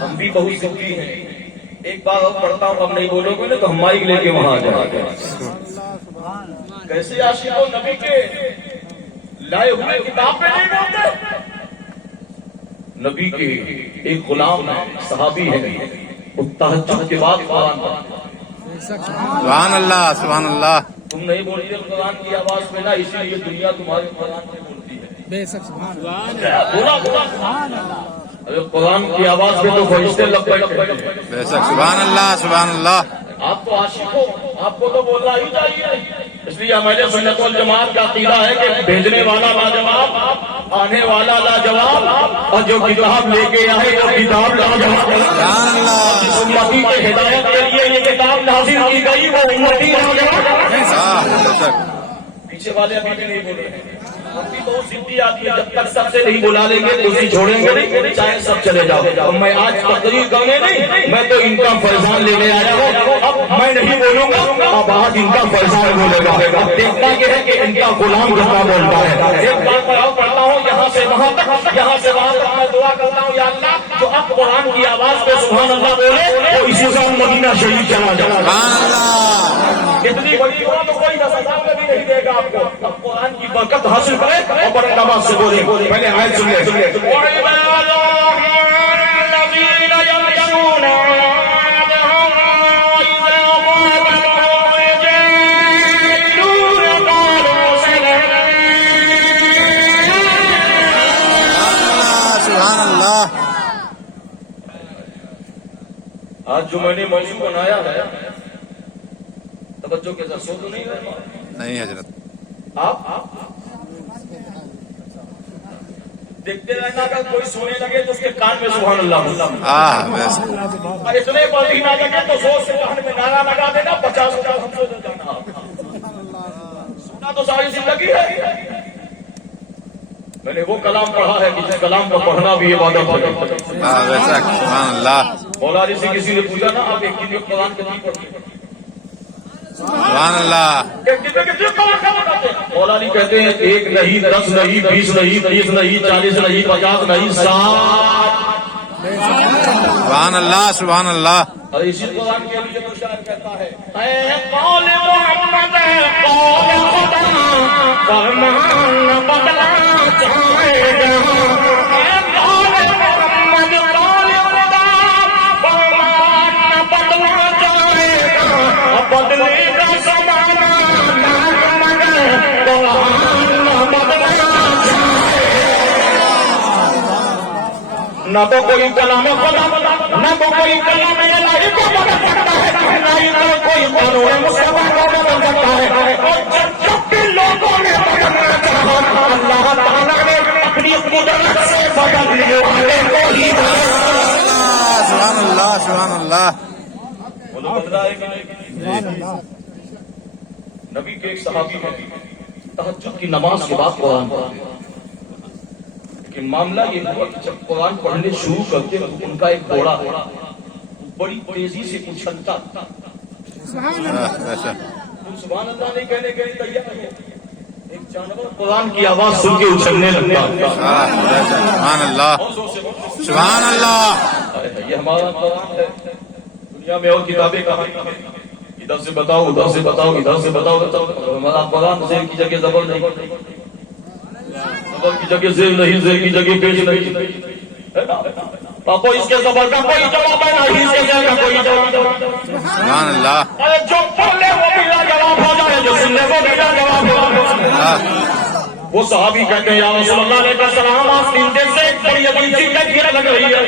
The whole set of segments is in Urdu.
ہم بھی بہت سخی ہیں. ایک بار اور پڑھتا ہوں, اب نہیں بولو گے نا تو ہم مائک لے کے وہاں جائیں گے. کیسے عاشقوں نبی کے لائے ہوئے کتاب میں نہیں بولتے. نبی کے ایک غلام ہے, صحابی ہے, وہ تہجد کے بعد قرآن پڑھتے. سبحان اللہ سبحان اللہ. تم نہیں بولتے قرآن کی آواز میں نا, اسی لیے دنیا تمہارے قرآن میں بولتی ہے. بولا ارے قرآن کی آواز میں تو فرشتے لبیک کہتے ہیں. بے شک سبحان اللہ سبحان اللہ. آپ تو عاشق ہو, آپ کو تو بولنا ہی چاہیے. اس لیے ہمارے سنت والجماعت کا عقیدہ ہے کہ بھیجنے والا لاجواب, آنے والا لاجواب, اور جو کتاب لے کے آئے وہ کتاب لاجواب. امتی کے ہدایت کے لیے یہ کتاب نازل کی گئی, وہ امتی لاجواب. پیچھے والے ابھی بھی نہیں بولے ہیں. ہم بھی بہت ضدی آدمی ہے, جب تک سب سے نہیں بلا لیں گے اسی چھوڑیں گے نہیں, چاہے سب چلے جاؤ. اب میں آج تقریر کرنے نہیں, میں تو ان کا فیضان لینے آیا ہوں. اب میں نہیں بولوں گا, اب آج ان کا فیضان بولے گا. اب دیکھنا یہ ہے کہ ان کا غلام کتنا بولتا ہے. ایک بار میں اور پڑھتا ہوں, یہاں سے وہاں تک, یہاں سے وہاں تک میں دعا کرتا ہوں, یا اللہ جو اب قرآن کی آواز پہ سبحان اللہ بولے وہ اسی سے مدینہ شریف چلا جائے. اتنی بڑی دعا تو کوئی 10,000 میں بھی نہیں دے گا آپ کو. اب قرآن کی برکت حاصل کرے اور بڑے نماز سے بولے. پہلے آیت سن لے. آج جو میں نے موضوع بنایا ہے, توجہ کے ساتھ سو تو نہیں رہے نہیں حضرت. آپ دیکھتے رہنا, اگر کوئی سونے لگے تو اس کے کان میں سبحان اللہ بولنا, اور اتنے پر بھی نہ لگے تو زور سے کان میں نعرہ لگا دینا, 50 ہم سے دے جانا. سنا تو ساری زندگی ہے. میں نے وہ کلام پڑھا ہے جس کلام کو پڑھنا بھی عبادت ہے. سبحان اللہ. مولا علی سے کسی نے پوچھا نا, آپ ایک دن قرآن کتنی پڑھتے ہیں؟ سبحان اللہ. مولا علی کہتے ہیں 1 نہیں, 10 نہیں, 20 نہیں, 30 نہیں, 40 نہیں, 50 نہیں, 60. سبحان اللہ سبحان اللہ. اور اسی قرآن کے لیے تو شاعر کہتا ہے, اے قول محمد قول خدا فرمان بدلا جائے گا. اے قول محمد قول خدا فرمان بدلا جائے گا. بدلے گا زمانہ مگر قرآن بدلا جائے گا. نہ تو کوئی کلام خدا, نہ تو کوئی کلام الہی کو بدل سکتا ہے, نہ ہی کوئی قانون مصطفیٰ کو بدل سکتا ہے. اور جب بھی لوگوں نے بدلنا چاہا, اللہ تعالیٰ نے اپنی قدرت سے بدلنے والے کو ہی سبحان اللہ سبحان اللہ. بدلا ہے کہ نہیں. نبی کے ایک صحابی ہیں, تہجد کی نماز کے بعد قرآن پڑھتے. کہ معاملہ یہ ہوا کہ جب قرآن پڑھنے شروع کرتے ان کا ایک گھوڑا بڑی تیزی سے اچھلتا. سبحان اللہ نہیں کہنے کے لیے تیار ہے, ایک جانور قرآن کی آواز سن کے اچھلنے لگتا. سبحان اللہ سبحان اللہ. یہ ہمارا قرآن ہے. دنیا میں اور کتابیں کہاں ہیں, ادھر سے بتاؤ, ادھر سے بتاؤ, ادھر سے بتاؤ. ہمارا قرآن زیر کی جگہ زبر نہیں, زبر کی جگہ زیر نہیں, زیر کی جگہ پیش نہیں. کوئی اس کے زبر کا کوئی جواب ہے, نہ ہی اس کے زیر کا کوئی جواب. سبحان اللہ. جو پڑھنے وہ بلا جواب ہو جائے, جو سننے کو بلا جواب ہو جائے. وہ صحابی کہتے ہیں, یا رسول اللہ علیہ السلام, آپ 3 دن سے ایک بڑی عجیب سی کیفیت لگ رہی ہے.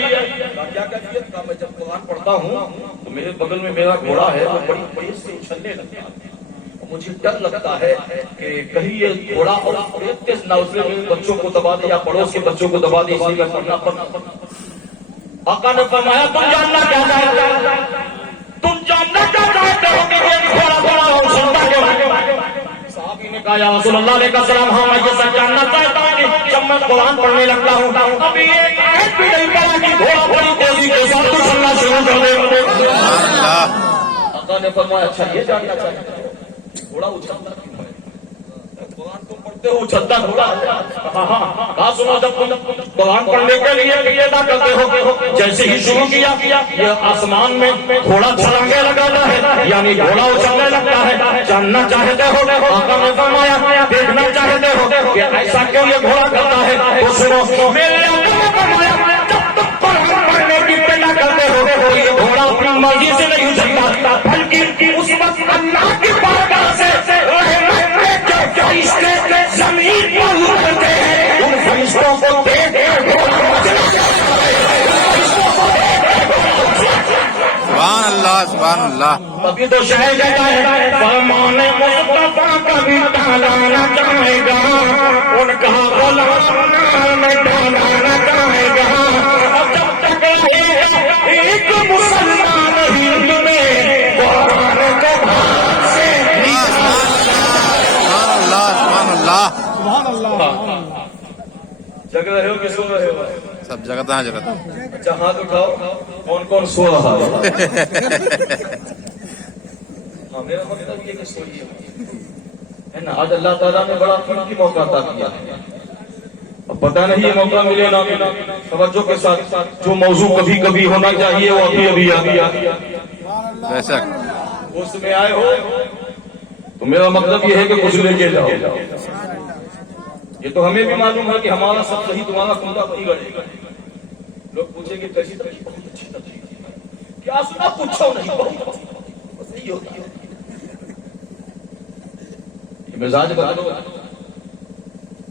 کیا کیفیت؟ میں جب قرآن پڑھتا ہوں تو میرے بغل میں میرا گھوڑا ہے, وہ بڑی تیز سے اچھلنے لگتا ہے. مجھے ڈر لگتا ہے کہ کہیں یہ گھوڑا اور تیز نہ اس میں بچوں کو دبا دے یا پڑوس کے بچوں کو دبا دے, اس لیے میں پڑھنا پڑنا. آقا نے فرمایا, تم جاننا کیا چاہتے ہو, تم جاننا کیا چاہتے ہو کہ یہ گھوڑا گھوڑا ہو سنتا کیوں؟ صحابی نے کہا, یا رسول اللہ علیہ السلام, ہاں میں یہ سب جاننا چاہتا ہوں کہ جب میں قرآن پڑھنے لگتا ہوں ابھی ایک آیت بھی نہیں پڑھا کہ گھوڑا بڑی تیزی کے ساتھ چلنا شروع کر دے. آقا نے فرمایا, اچھا یہ جاننا چاہتے ہو گھوڑا اچھلتا کیوں ہے؟ قرآن تم پڑھتے اچھلتا تھوڑا کہا سنو جب تم قرآن پڑھنے کے لیے ادا کرتے ہو جیسے ہی شروع کیا یہ آسمان میں تھوڑا چھلانگے لگاتا ہے یعنی گھوڑا اچھلنے لگتا ہے جاننا چاہتے ہو آقا نے فرمایا دیکھنا چاہتے ہو کہ ایسا کیوں یہ گھوڑا کرتا ہے تو سنو میرے آقا نے فرمایا جب تک قرآن پڑھنے کی ابتدا کرتے ہو تو یہ گھوڑا اپنی مرضی سے نہیں اچھلتا بلکہ اس وقت اللہ کی بارگاہ سے فرشتے زمین پر اترتے ہیں ان فرشتوں کو دیکھ سبحان اللہ سبحان اللہ. ابھی تو شاید کہتا ہے فرمان مصطفیٰ کبھی ڈالانا چاہے گا ان کا غلام میں ڈالانا چاہے گا جب تک ایک مسلمان ہند میں قرآن کے بھاگ سے جگ رہے ہو کہ سو رہے ہو سب جگت ہے جگت. اچھا ہاتھ اٹھاؤ کون کون سو رہا ہے میرا مطلب یہ کہ سوئیے ہے نا آج اللہ تعالیٰ نے بڑا قیمتی موقع عطا کیا ہے اب پتہ نہیں یہ موقع ملے نہ ملے توجہ کے ساتھ جو موضوع کبھی کبھی ہونا چاہیے وہ ابھی ابھی آ گیا بے شک. اس میں آئے ہو تو میرا مطلب یہ ہے کہ کچھ لے کے جاؤ یہ تو ہمیں بھی معلوم ہے کہ ہمارا سب صحیح تمہارا کمرہ صحیح رہے گا لوگ پوچھیں گے کیسی تقریب بہت اچھی تقریب کیا سنا پوچھو نہیں بہت صحیح ہوتی ہے مزاج بدلو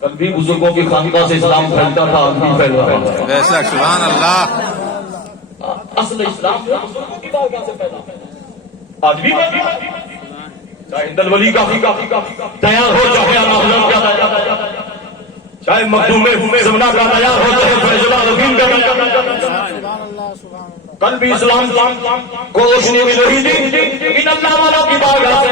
کل بھی بزرگوں کی خانقاہ سے اسلام پھیلتا تھا آج بھی پھیل رہا ہے بے شک سبحان اللہ. اصل اسلام بزرگوں کی بارگاہ سے پھیلا آج بھی چاہے ہند الولی کافی تیار ہو چاہے چاہے مخدوم زمانہ کا تیار ہو چاہے فیض اللہ رفیع کا کل بھی اسلام کو روشنی مل رہی تھی ان اللہ والوں کی بارگاہ سے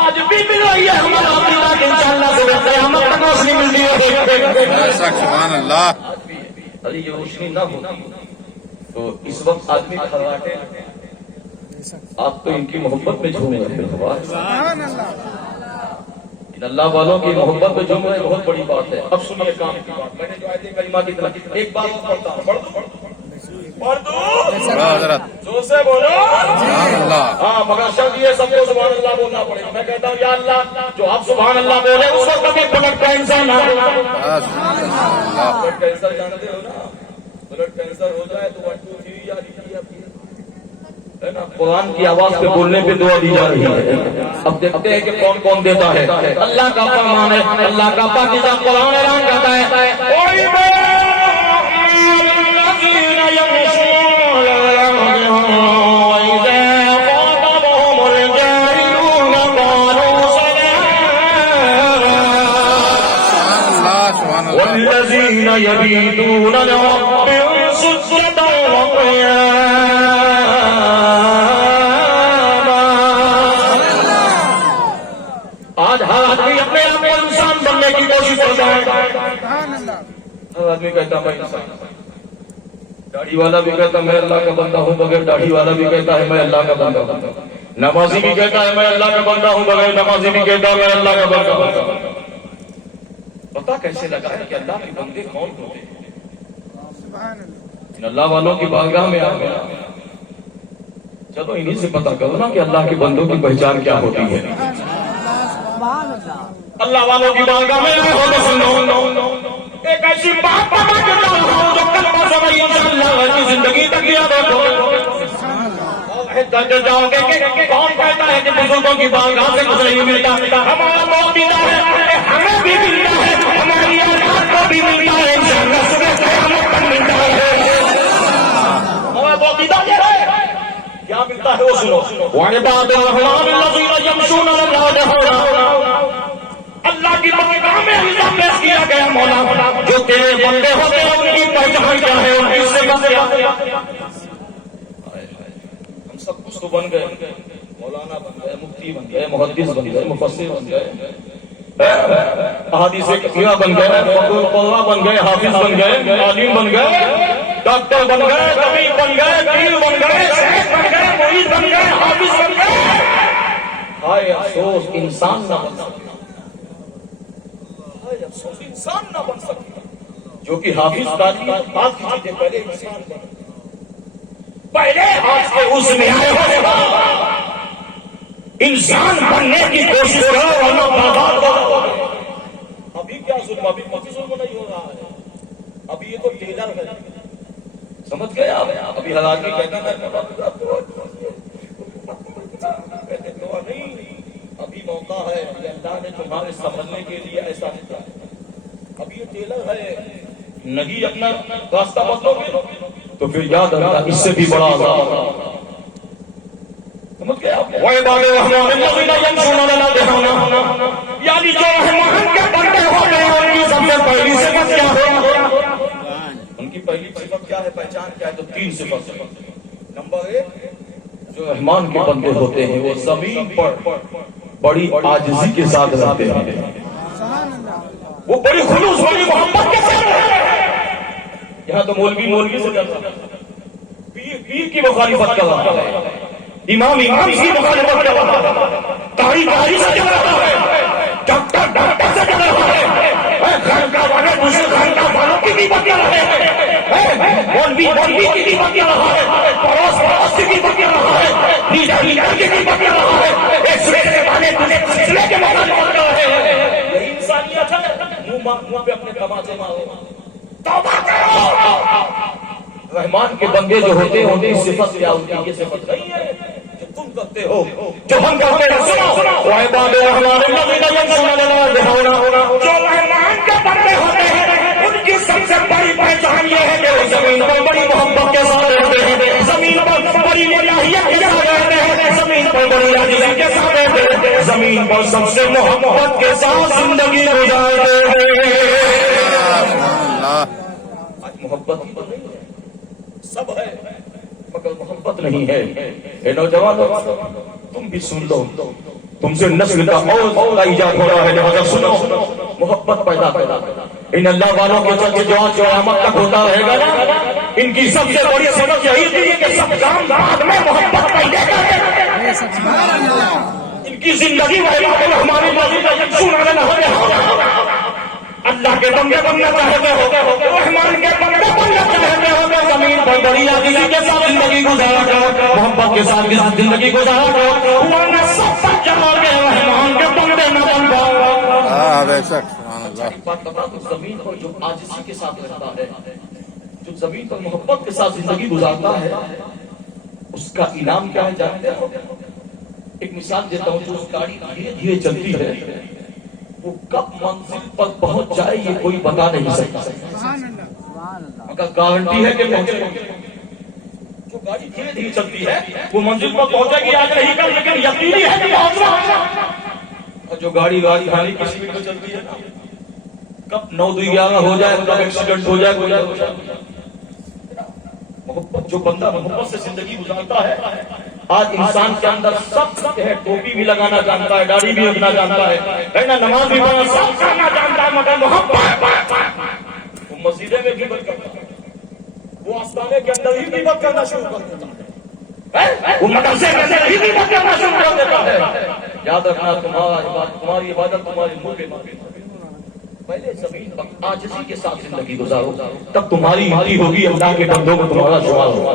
آج بھی مل رہی ہے ہمارا عقیدہ کہ انشاءاللہ سے قیامت تک روشنی ملتی ہے بے شک سبحان اللہ. ارے یہ روشنی نہ ہو تو اس وقت آدمی کھڑاٹے آپ تو ان کی محبت میں جھوم رہے ہیں ان اللہ والوں کی محبت میں جھوم رہے بہت بڑی بات ہے. اب سنیے کام کی بات میں نے جو آیت کریمہ کی طرف ایک بات پڑھتا ہوں پڑھ دو حضرت زور سے بولو سبحان اللہ. ہاں مگر شرط یہ سب کو سبحان اللہ بولنا پڑے گا. میں کہتا ہوں یا اللہ جو آپ سبحان اللہ بولے اس وقت کبھی بلڈ کا انسان نہ سبحان اللہ. بلڈ کینسر جانتے ہو نا بلڈ کینسر ہو جائے تو 1 2 3 یاد ہے نا قرآن کی آواز پہ بولنے پہ دعا دی جا رہی ہے. اب دیکھتے ہیں کہ کون کون دیتا ہے. اللہ کا فرمان ہے اللہ کا پاکیزہ قرآن اعلان کرتا ہے والذین یبیتون لربهم سجدا وقیاما. آج ہر آدمی اپنے آپ کو انسان بننے کی کوشش کرتا ہے. ہر آدمی کہتا ہے میں انسان. داڑھی والا بھی کہتا ہے میں اللہ کا بندہ ہوں بغیر داڑھی والا بھی کہتا ہے میں اللہ کا بندہ ہوں. نمازی بھی کہتا ہے میں اللہ کا بندہ ہوں بغیر نمازی بھی کہتا ہے میں اللہ کا بندہ ہوں. پتا کیسے لگا ہے کہ اللہ کے بندے کون ہوتے ہیں ان اللہ والوں کی بارگاہ میں آ گیا. چلو انہی سے پتا کرو نا کہ اللہ کے بندوں کی پہچان کیا ہوتی ہے. اللہ والوں کی بارگاہ میں آئے ہو تو سنو ایک ایسی بات پتا کرتا ہوں جو کلمہ سمجھ انشاءاللہ کی زندگی تک یاد رکھو. جاؤ گے کہ کون کہتا ہے کہ بزرگوں کی بارگاہ سے کچھ نہیں ملتا. ہمارا موت ملتا ہے ہمیں بھی ملتا ہے ہماری اولاد کو بھی ملتا ہے انشاءاللہ صبح قیامت تک ملتا ہے. ہمارا موت ملتا ہے کیا ملتا ہے وہ سنو. وعباد الرحمن الذین یمشون علی الارض ہونا اللہ کی بارگاہ میں الزام پیش کیا گیا مولا جو تیرے بندے ہوتے ہیں ان کی پہچان کیا ہے ان کی صفت کیا ہے. سب کچھ تو بن گئے مولانا بن گئے مفتی بن گئے محدث بن گئے مفسر بن گئے احادیث کثیرہ بن گئے قرآن بن گئے حافظ بن گئے عالم بن گئے ڈاکٹر بن گئے طبیب بن گئے پیر بن گئے شیخ بن گئے مرید بن گئے حافظ بن گئے. ہائے افسوس انسان نہ بن سکے. افسوس انسان نہ بن سکے جو کہ حافظ قادری بات کی چیزیں پہلے انسان بنے پہلے آج کے اس میں آئے ہونے انسان بننے کی کوشش کرو ورنہ برباد ہو. ابھی کیا ظلم ابھی کوئی ظلم نہیں ہو رہا ہے ابھی یہ تو ٹیلر ہے سمجھ گئے آپ ابھی حالات کی کہتا کہتے دعا نہیں ابھی موقع ہے یہ اللہ نے تمہارے سمجھنے کے لیے ایسا کیا ابھی یہ ٹیلر ہے نہیں اپنا راستہ بدلو گے تو پھر یاد رکھنا اس سے بھی بڑا عذاب سمجھ گئے آپ یعنی جو رحمان کے بندے ہوتے ہیں ان کی سب سے پہلی صفت کیا ہے ان کی پہلی صفت کیا ہے پہچان کیا ہے تو 3 صفت نمبر 1 جو رحمان کے بندے ہوتے ہیں وہ زمین پر بڑی عاجزی کے ساتھ رہتے ہیں وہ بڑی خلوص بڑی محبت کے ساتھ رہتے ہیں. یہاں تو مولوی سے چلتا پیر کی مخالفت کر رہا ہے امام کی مخالفت کر رہا ہے قاری سے چل رہا ہے ڈاکٹر سے چل رہا ہے خانقاہ والے دوسرے خانقاہ والوں کی بھی بات کر رہے ہیں مولوی کی بھی بات کر رہا ہے پڑوس کی بھی بات کر رہا ہے لیڈر کی بھی بات کر رہا ہے ایک سلسلے والے دوسرے سلسلے کے مخالفت کر رہے ہیں. یہی انسانیت ہے منہ پہ اپنے تماچے مارو توبہ کرو. رحمان کے بندے جو ہوتے ہیں ان کی صفت کیا ان کی یہ صفت نہیں ہے جو تم کرتے ہو جو ہم کرتے ہیں سنو عباد الرحمن الذین یمشون علی الارض جو رحمان کے بندے ہوتے ہیں ان کی سب سے بڑی پہچان یہ ہے کہ وہ زمین پر بڑی محبت کے ساتھ رہتے ہیں زمین پر بڑی الہیت کے ساتھ رہتے ہیں زمین پر بڑی عاجزی کے ساتھ رہتے ہیں زمین پر سب سے محبت کے ساتھ زندگی گزارتے ہیں. محبت ہی تو نہیں ہے سب ہے مگر محبت نہیں ہے. اے نوجوان تم بھی سن لو تم سے نسل کا اور ایجاد ہو رہا ہے لہذا سنو محبت پیدا ان اللہ والوں کے چلتے جو آج قیامت تک ہوتا رہے گا نا ان کی سب سے بڑی سبق یہی تھی کہ سب کام بعد میں محبت پیدا کرتے ان کی زندگی ہماری اللہ کے بندے بننا چاہتے ہو رحمان کے بندے بننا چاہتے ہو زمین پر بڑی عاجزی کے ساتھ زندگی گزارا کرو محبت کے ساتھ زندگی گزارا کرو ورنہ سب تک جما کے رحمان کے بندے نہ بن پاؤ. بات بتا تو زمین پر جو عاجزی کے ساتھ رہتا ہے جو زمین پر محبت کے ساتھ زندگی گزارتا ہے اس کا انعام کیا ہے جانتے ہو. ایک مثال دیتا ہوں جو گاڑی دھیرے دھیرے چلتی ہے وہ کب منزل پر پہنچ جائے یہ کوئی بتا نہیں سکتا مگر گارنٹی ہے کہ پہنچے. جو گاڑی دھیرے دھیرے چلتی ہے وہ منزل پر پہنچے گی آج نہیں کر لیکن یقینی ہے کہ پہنچنا. جو گاڑی خالی کسی بھی چلتی ہے کب 9-11 ہو جائے کب ایکسیڈنٹ ہو جائے محبت جو بندہ محبت سے زندگی گزارتا ہے آج انسان کے اندر سب ہے ٹوپی بھی لگانا جانتا ہے داڑھی بھی رکھنا جانتا ہے نا نماز بھی پڑھنا سب کرنا جانتا ہے مگر محبت وہ مسجدیں میں غیبت کرتا ہے وہ آستانے کے اندر ہی غیبت کرنا شروع کر دیتا ہے وہ مدرسے کے اندر ہی غیبت کرنا شروع کر دیتا ہے. یاد رکھنا تمہاری عبادت تمہاری منہ پہ پہلے زمین پر عاجزی کے ساتھ زندگی گزارو تب تمہاری ہاری ہوگی اللہ کے بندوں کو تمہارا شمار ہوگا.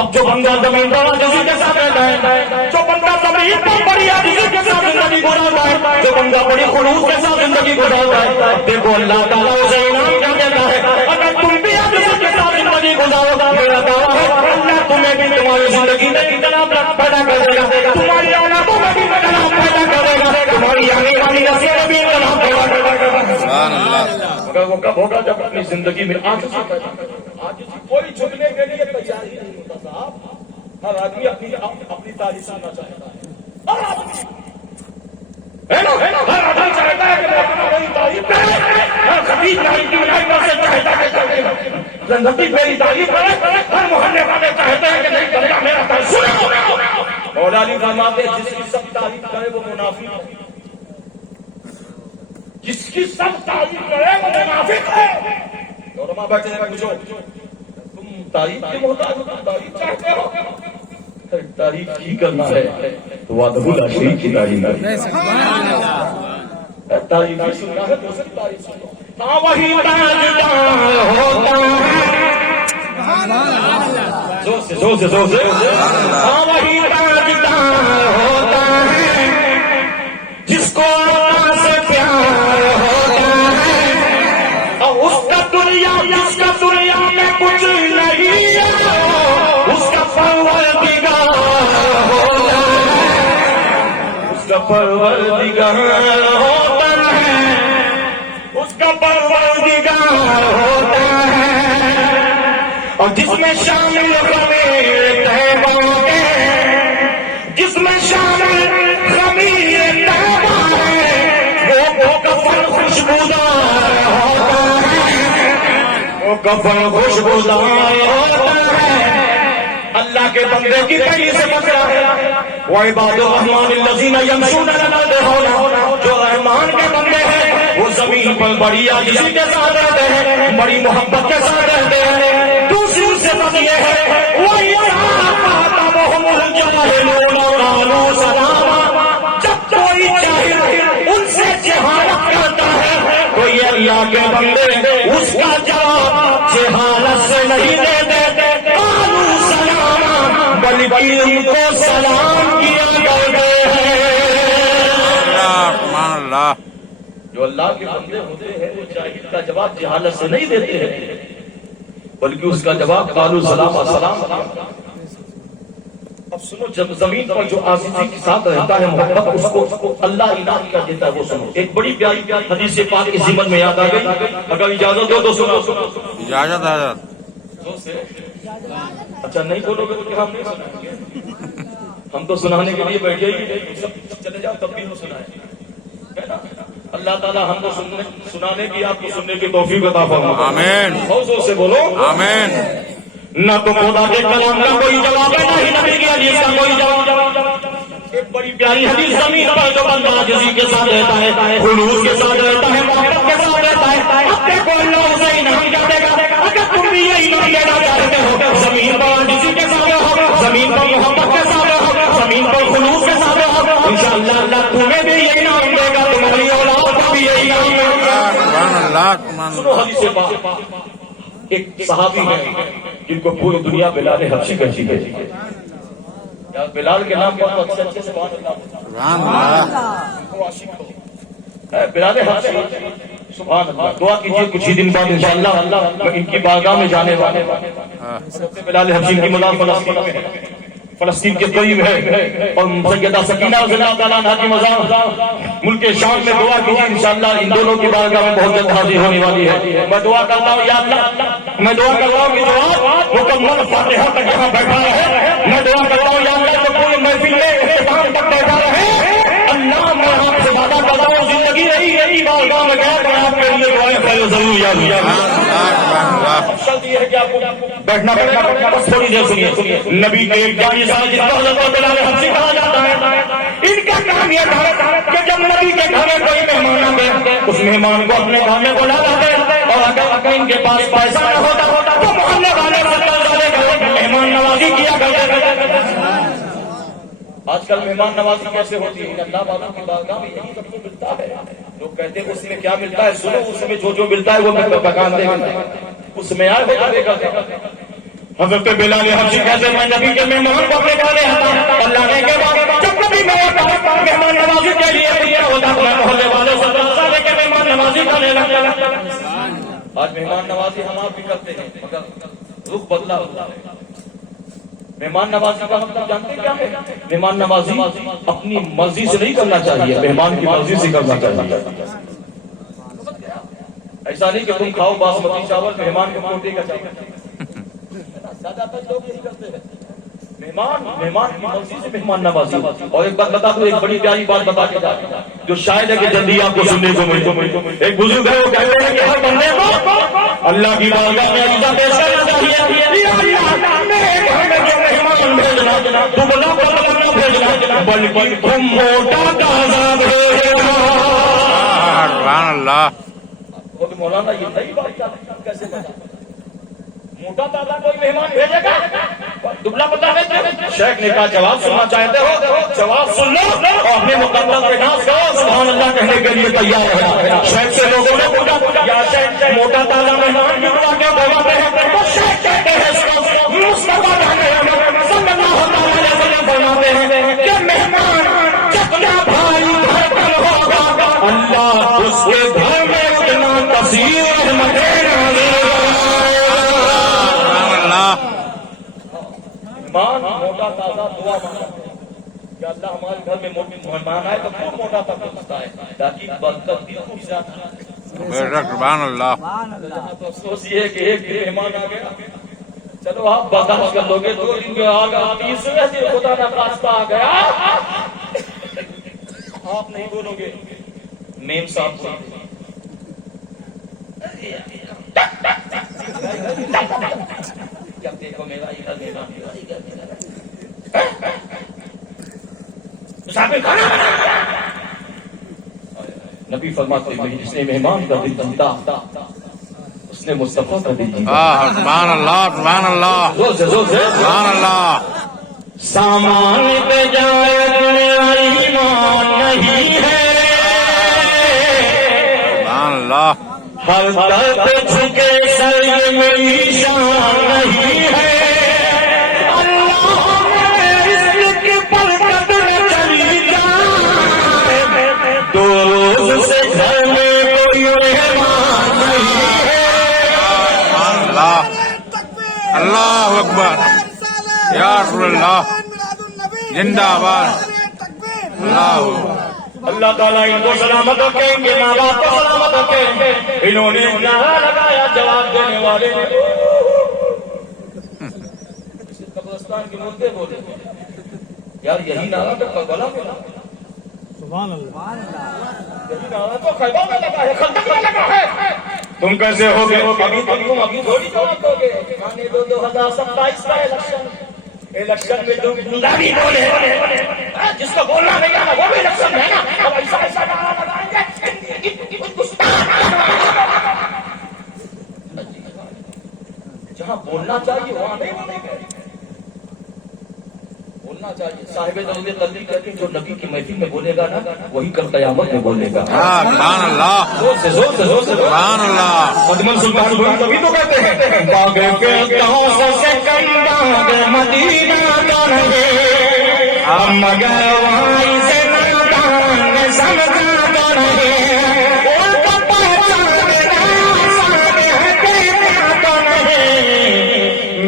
اب جو بندہ زمین پر عاجزی کے ساتھ رہتا ہے جو بندہ زمین پر بڑی عاجزی کے ساتھ زندگی گزارتا ہے جو بندہ بڑی خلوص کے ساتھ زندگی گزارتا ہے دیکھو اللہ تعالیٰ اسے انعام کیا دیتا ہے. اگر تم بھی عاجزی کے ساتھ زندگی گزارو گا میرا دعویٰ ہے اللہ تمہیں بھی تمہاری زندگی میں انقلاب پیدا کر دے گا تمہاری اولادوں میں بھی انقلاب پیدا کر دے گا تمہاری آنے والی نسلوں میں بھی انقلاب پیدا کر دے گا. مگر وہ کب ہوگا جب اپنی زندگی میں عاجزی پیدا کرے. عاجزی کوئی جھکنے کے لیے تیار ہی نہیں ہوتا صاحب. ہر آدمی اپنی تعریف سننا چاہتا ہے ہر آدمی چاہتا ہے کہ اپنی تعریف کرے ہر خطیب چاہتا ہے زندگی میری تعریف کرے ہر محلے والے چاہتے ہیں کہ نہیں کرے گا میرا تعریف. مولانا فرماتے ہیں جس کی سب تعریف کرے وہ منافق ہے جس کی سب تعریف کرے وہ منافق ہے. علماء بیٹھے ہیں پوچھو تم تعریف کے محتاج ہو تم تعریف چاہتے ہو تعریف کی کرنا ہے تو وحدہ لا شریک کی تعریف کرنا تعریف سننا ہے دوسری تعریف سنو. ہاں وہی تاجدار ہوتا ہے. زور سے ہاں وہی تاجدار ہوتا ہے جس کو اللہ سے پیار ہوتا ہے. اور اس کا دنیا میں کچھ نہیں ہے اس کا پروردگار ہوتا ہے. اس کا پروردگار ہوتا ہے. اس کا پروردگار ہوتا ہے. اور جس میں شامل خمیر طیبہ ہے جس میں شامل خمیر طیبہ ہے وہ کفن خوشبودار ہوتا ہے. وہ کفن خوشبودار ہوتا ہے. اللہ کے بندے کی کئی سے بچا ہے. وعباد الرحمن الذین یمشون علی الارض ہونا. جو رحمان کے بندے ہیں وہ زمین پر بڑی عاجزی کے ساتھ رہتے ہیں بڑی محبت کے ساتھ رہتے ہیں. دوسری صفت یہ ہے جب کوئی چاہے ان سے جہالت کرتا ہے تو یہ اللہ کے بندے اس کا جواب جہالت سے نہیں دیتے قالوا سلاما بلکہ ان کو سلام کیا کرتے ہیں. جو اللہ کے بندے ہوتے ہیں وہ جاہل کا جواب جہالت سے نہیں دیتے ہیں بلکہ اس کا جواب قالوا سلاما سلام. اب سنو جب زمین پر جو عاجزی کے ساتھ رہتا ہے محبت اس کو اللہ انعام کیا دیتا ہے وہ سنو. ایک بڑی پیاری حدیث پاک اس ضمن میں یاد آ گئی اگر اجازت دو تو سنو. اجازت. اچھا نہیں بولو گے تو کیا ہم نہیں سنائیں گے. ہم تو سنانے کے لیے بیٹھے ہی سب چلے جاؤ تب بھی ہم سنائیں. اللہ تعالیٰ ہم کو سنانے کی آپ کو سننے کی توفیق عطا فرمائے. آمین. حوصلے سے بولو آمین. نہ تو خدا کے کلام کا کوئی جواب ہے نہ ہی نبی کی حدیث کا کوئی جواب. ایک بڑی پیاری حدیث زمین پر جو بندہ عاجزی کے ساتھ رہتا ہے خلوص کے ساتھ رہتا ہے محبت کے ساتھ رہتا ہے اپنے کو اللہ اسے انعام کر دے گا. اگر تم بھی یہی انعام لینا چاہتے ہو زمین پر عاجزی کے ساتھ رہو زمین پر محبت کے ساتھ رہو زمین پر خلوص کے ساتھ رہو انشاءاللہ اللہ تمہیں بھی یہی انعام دے گا تمہاری اولاد کو بھی یہی انعام دے گا. سنو حدیث پاک. ایک صحابی ہے جن کو پوری دنیا بلال حبشی کہتی ہے. بلال کے نام پر اچھے اچھے سبحان اللہ بلال حبشی سبحان اللہ. دعا کیجیے کچھ ہی دن بعد انشاءاللہ میں ان کی بارگاہ میں جانے والے بلال حبشی کی مدار فلسطین کے قریب ہے اور سیدہ سکینہ رضی اللہ تعالیٰ عنہا کی مزار ملک شام میں. دعا کیجیے انشاءاللہ ان دونوں کی بارگاہ میں بہت جلد حاضر ہونے والی ہے. میں دعا کرتا ہوں یا اللہ میں دعا کرتا ہوں کہ جواب مکمل فاتحہ تک یہاں بیٹھا ہے. میں دعا کرتا ہوں یا اللہ جو پورے محفل میں اختتام تک بیٹھا رہے. اللہ میں آپ سے وعدہ کرتا ہوں زندگی رہی بارگاہ میں گیا تو آپ کے لیے دعائیں خیر ضرور یاد کیا. شرط یہ ہے کہ آپ کو بیٹھنا بس تھوڑی دیر سنیے. نبی کے ایک جانی صاحب جس کو حضرت بلال حبشی کہا جاتا ہے ان کا کام یہ تھا کہ جب نبی کے گھر میں کوئی مہمان آتے اس مہمان کو اپنے گھر میں بلا لاتے اور اگر ان کے پاس پیسہ نہ ہوتا تو محلے والے مہمان نوازی کیا کرتے. آج کل مہمان نوازی کیسے ہوتی ہے اللہ والوں کی بارگاہ میں یہی سب کو ملتا ہے. لوگ کہتے ہیں اس میں کیا ملتا ہے سنو اس میں جو ملتا ہے وہ پکان دے گا اس میں آئے وہ دے گا. حضرت بلال حبشی کہتے میں نبی کے مہمان کو اپنے گھر لے آتا اللہ نے کے بعد جب کبھی میرے مہمان نوازی کے لیے ہوتا تو میں محلے والے سے لے کے مہمان نوازی کرنے لگتا. آج مہمان نوازی ہم آپ بھی کرتے ہیں مگر رخ بدلا ہوتا ہے. مہمان نوازی کا مطلب جانتے کیا ہے؟ مہمان نوازی اپنی مرضی سے نہیں کرنا چاہیے مہمان کی مرضی سے کرنا چاہیے. ایسا نہیں کہ تم کھاؤ باسمتی چاول مہمان کو کوٹے کا چاول. زیادہ تر لوگ یہی کرتے ہیں مہمان کی مرضی سے مہمان نوازی. اور ایک بات بتا دوں ایک بڑی پیاری بات بتا کے جاتا جو شاید ہے کہ جلدی آپ کو سننے کو ملے. ایک بزرگ ہے وہ کہتے ہیں کہ ہر بندے کو اللہ کی بارگاہ میں عقیدہ پیش کرنا چاہیے. تو بلا بھیجنا بلکہ تم موٹا تازہ بھیجنا. سبحان اللہ. مولانا یہ نئی بات کیسے بتا موٹا تازہ کوئی مہمان بھیجے گا دبلا پتلا شیخ نے کہا جواب سننا چاہتے ہو جواب سن لو اور اپنے مقدم کے ناز کرو سبحان اللہ دعا کہنے کے لیے تیار ہے. شیخ سے لوگوں نے پوچھا یا شیخ موٹا تازہ مہمان کی دعا کیا بولتے ہیں؟ وہ شیخ کہتے ہیں مصطفیٰ صلی اللہ علیہ وسلم فرماتے ہیں کہ مہمان جب نہ بھائی گھر پر ہوگا اللہ اس کے گھر میں اتنا کثیر رحمتیں موٹا تازہ دعا مانگتا ہے کہ اللہ ہمارے گھر میں مہمان آئے تو خوب موٹا تازہ ہوتا ہے تاکہ برکت بھی خوب زیادہ. سبحان اللہ. تو افسوس یہ ہے کہ ایک بھی مہمان آ گیا چلو آپ برداشت کر لو گے 2 دن کے آگے تیسرے دن خدا نہ خواستہ آ گیا آپ نہیں بولو گے میم صاحب کو دیکھو میرا نبی فرماتے ہیں جس نے مہمان کا دل جیتا اس نے مصطفیٰ کا دل جیتا. سبحان اللہ سبحان اللہ سبحان اللہ. سامان پہ جائے ایمان نہیں ہے سبحان اللہ. ہر طرف جھکے سر یہ میری شان نہیں ہے. اللہ میں رزق کی برکت میں چلی جائے 2 روز سے گھر میں کوئی مہمان نہیں ہے. اللہ اللہ اکبر یا رسول اللہ زندہ باد. اللہ اللہ تعالیٰ ان کو سلامت رکھیں گے ماں باپ کو سلامت رکھیں. انہوں نے نعرہ لگایا جواب دینے والے نے قبرستان کے مردے بولے یار یہی نعرہ تو کربلا میں سبحان اللہ. یہی نعرہ تو خیبر میں لگا ہے خندق میں لگا ہے. تم کیسے ہو گے ابھی تھوڑی جواب دو گے. 2027 کا الیکشن میں جو گندگی بولے جس کو بولنا نہیں آنا وہ بھی الیکشن ہے نا. اب ایسا نعرہ لگائیں گے جہاں بولنا چاہیے وہاں نہیں بولیں گے. بولنا چاہیے. صاحب ضرورت تبدیل کر کے جو نبی کی محفل میں بولے گا نا وہی کل قیامت میں بولے گا. سبحان اللہ زور سے سبحان اللہ. مجمل سلطان بھائی تبھی تو کہتے ہیں باغ کے گاؤں سے کم باغ مدینہ جانے مگر وہاں سے نادان سمجھا جانے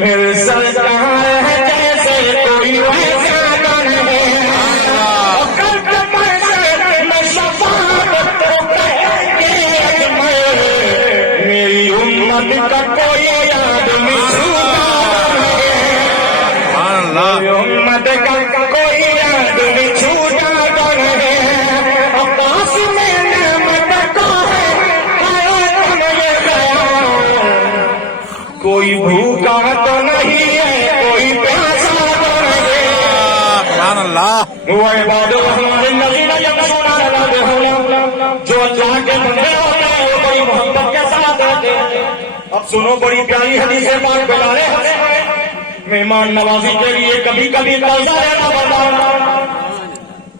میرے سرکار ہے جیسے کوئی ویسا نہیں. میری امت کا کوئی آدمی سبحان اللہ. امت کا کوئی آدمی چھوٹا نہیں. عباس میں نعمت کا ہے کوئی بھوکا تو نہیں ہے کوئی پیاسا تو نہیں. سبحان اللہ. وہ عباد الرحمن الذین یمشون علی الارض ہونا جو اللہ کے بندے ہوتے ہیں وہ بڑی محبت کے ساتھ رہتے ہیں. اب سنو بڑی پیاری حدیث پاک بلارے مہمان نوازی کے لیے کبھی کبھی قرضہ لینا پڑتا ہے.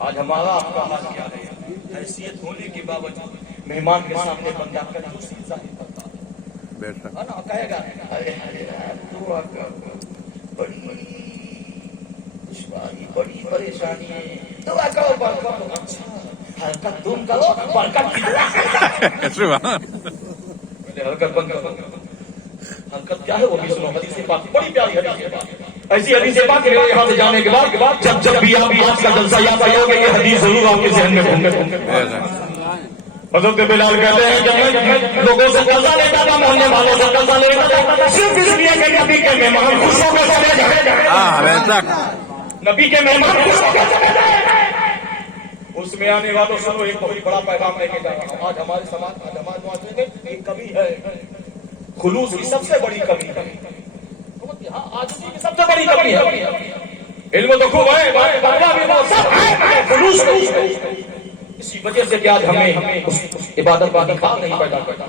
آج ہمارا آپ کا حال کیا ہے؟ حیثیت ہونے کے باوجود مہمان کے سامنے بندہ کنجوسی ظاہر کرتا ہے. بے شک. کہے گا دعا کر بڑی دشواری بڑی پریشانی ہے دعا کرو برکت. اچھا حرکت تم کرو برکت کی دعا سبحان. حرکت بند کرو. حرکت کیا ہے وہ بھی سنو. حدیث پاک بڑی پیاری حدیث ہے. ایسی حدیث پاک ہے یہاں سے جانے کے بعد جب بھی آپ آج کا جلسہ یاد آئے گا یہ حدیث ضرور آپ کے ذہن میں گھومے. حضرت بلال کہتے ہیں جب میں لوگوں سے قرضہ لیتا تھا محلے والوں سے قرضہ لیتا تھا صرف اس لیے کہ نبی کے مہمان خوش ہو کر چلے جائیں. بے شک. نبی کے مہمان خوش ہو کر چلے جائیں. اس میں آنے والوں سنو ایک بہت بڑا پیغام لے کے جا رہا ہوں. آج ہمارے سماج آج ہمارے معاشرے میں ایک کمی ہے خلوص کی سب سے بڑی کمی ہے. آج کی سب سے بڑی کمی ہے. علم تو خوب ہے خلوص نہیں ہے. اسی وجہ سے کہ آج ہمیں عبادت کا نکال نہیں پیدا کرتا.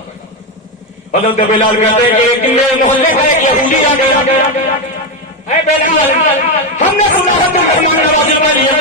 حضرت بلال کہتے ہیں کہ ایک دن میرے محلے میں ایک یہودی آ گیا. اے بلال ہم نے سنا ہے کہ مہمان نوازی کے لیے